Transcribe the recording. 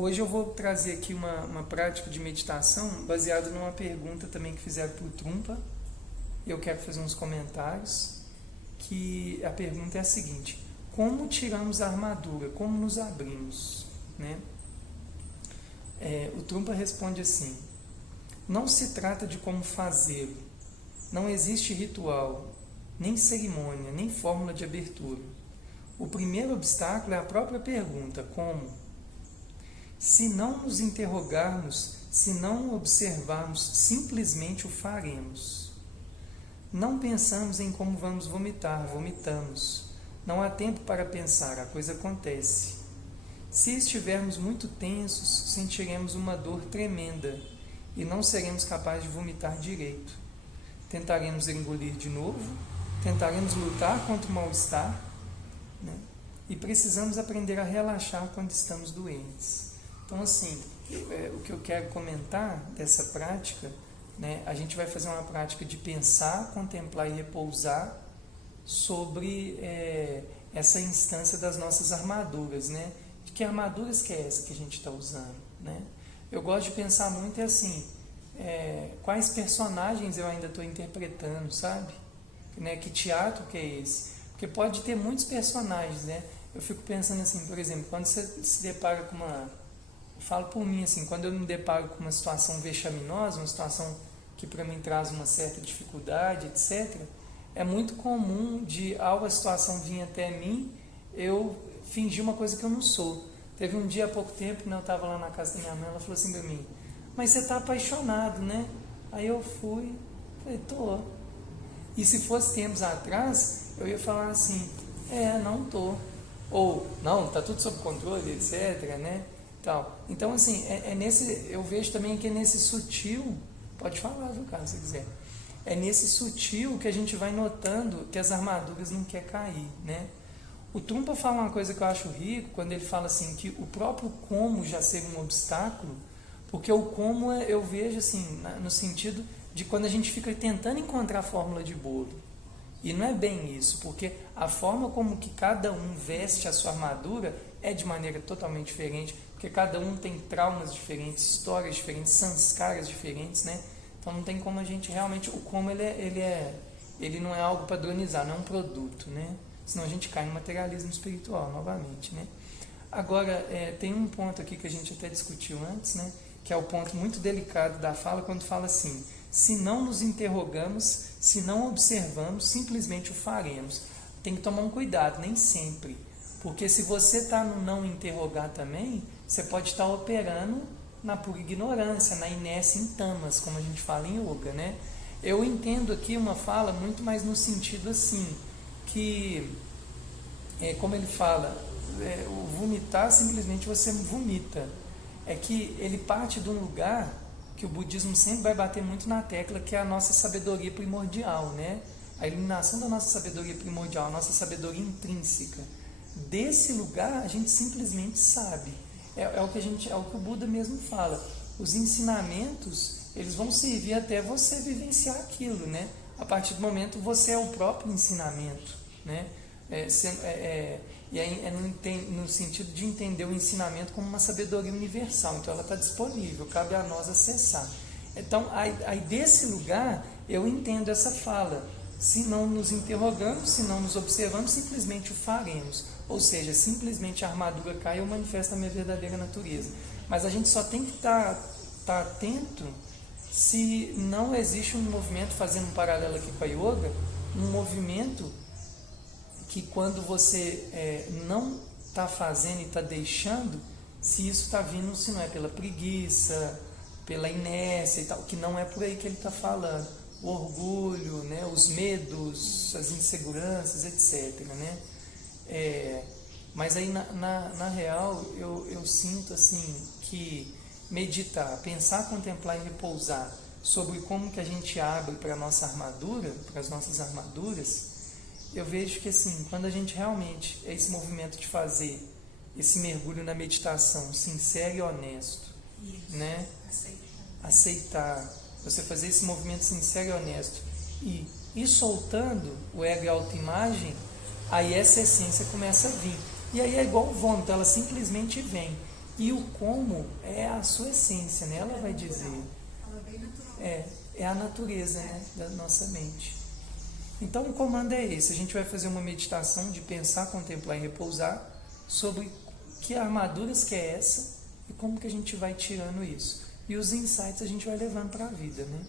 Hoje eu vou trazer aqui uma prática de meditação baseada numa pergunta também que fizeram para o Trumpa. Eu quero fazer uns comentários, que a pergunta é a seguinte: como tiramos a armadura? Como nos abrimos? Né? O Trumpa responde assim: não se trata de como fazê-lo. Não existe ritual, nem cerimônia, nem fórmula de abertura. O primeiro obstáculo é a própria pergunta: como? Se não nos interrogarmos, se não observarmos, simplesmente o faremos. Não pensamos em como vamos vomitar, vomitamos. Não há tempo para pensar, a coisa acontece. Se estivermos muito tensos, sentiremos uma dor tremenda e não seremos capazes de vomitar direito. Tentaremos engolir de novo, tentaremos lutar contra o mal-estar, né? E precisamos aprender a relaxar quando estamos doentes. Então, assim, o que eu quero comentar dessa prática, né, a gente vai fazer uma prática de pensar, contemplar e repousar sobre essa instância das nossas armaduras, né? De que armaduras que é essa que a gente está usando, né? Eu gosto de pensar muito assim, quais personagens eu ainda estou interpretando, sabe? Né? Que teatro que é esse? Porque pode ter muitos personagens, né? Eu fico pensando assim, por exemplo, quando você se depara com eu falo por mim, assim, quando eu me deparo com uma situação vexaminosa, uma situação que para mim traz uma certa dificuldade, etc., é muito comum ao a situação vir até mim, eu fingir uma coisa que eu não sou. Teve um dia há pouco tempo, né, eu estava lá na casa da minha mãe, ela falou assim para mim: mas você está apaixonado, né? Aí eu falei, tô. E se fosse tempos atrás, eu ia falar assim: não tô. Ou, não, tá tudo sob controle, etc., né? Então, assim, eu vejo também que é nesse sutil, pode falar, viu, cara, se quiser, é nesse sutil que a gente vai notando que as armaduras não querem cair, né? O Trumpa fala uma coisa que eu acho rico, quando ele fala assim, que o próprio como já ser um obstáculo, porque o como eu vejo assim, no sentido de quando a gente fica tentando encontrar a fórmula de bolo. E não é bem isso, porque a forma como que cada um veste a sua armadura é de maneira totalmente diferente, porque cada um tem traumas diferentes, histórias diferentes, sanskaras diferentes, né? Então não tem como a gente realmente, o como ele não é algo padronizado, não é um produto, né? Senão a gente cai no materialismo espiritual novamente, né? Agora, tem um ponto aqui que a gente até discutiu antes, né? Que é o ponto muito delicado da fala, quando fala assim: se não nos interrogamos, se não observamos, simplesmente o faremos. Tem que tomar um cuidado, nem sempre. Porque se você está no não interrogar também, você pode estar operando na pura ignorância, na inércia em tamas, como a gente fala em yoga, né? Eu entendo aqui uma fala muito mais no sentido assim, que, como ele fala, o vomitar, simplesmente você vomita. É que ele parte de um lugar que o budismo sempre vai bater muito na tecla, que é a nossa sabedoria primordial, né? A iluminação da nossa sabedoria primordial, a nossa sabedoria intrínseca. Desse lugar a gente simplesmente sabe. É o que o Buda mesmo fala. Os ensinamentos, eles vão servir até você vivenciar aquilo, né? A partir do momento você é o próprio ensinamento, né? E aí no sentido de entender o ensinamento como uma sabedoria universal. Então ela está disponível, cabe a nós acessar. Então aí desse lugar eu entendo essa fala: se não nos interrogamos, se não nos observamos, simplesmente o faremos. Ou seja, simplesmente a armadura cai e eu manifesto a minha verdadeira natureza. Mas a gente só tem que estar atento se não existe um movimento, fazendo um paralelo aqui com a yoga, um movimento que quando você não está fazendo e está deixando, se isso está vindo, se não é pela preguiça, pela inércia e tal, que não é por aí que ele está falando. O orgulho, né, os medos, as inseguranças, etc., né? Mas aí na real eu sinto assim que meditar, pensar, contemplar e repousar sobre como que a gente abre para a nossa armadura, para as nossas armaduras, eu vejo que assim, quando a gente realmente, esse movimento de fazer esse mergulho na meditação sincero e honesto, isso, né? Aceitar, você fazer esse movimento sincero e honesto e ir soltando o ego e a autoimagem, aí essa essência começa a vir. E aí é igual o vômito, ela simplesmente vem. E o como é a sua essência, né? Ela vai dizer. É a natureza, né, da nossa mente. Então o comando é esse. A gente vai fazer uma meditação de pensar, contemplar e repousar sobre que armaduras que é essa e como que a gente vai tirando isso. E os insights a gente vai levando para a vida, né?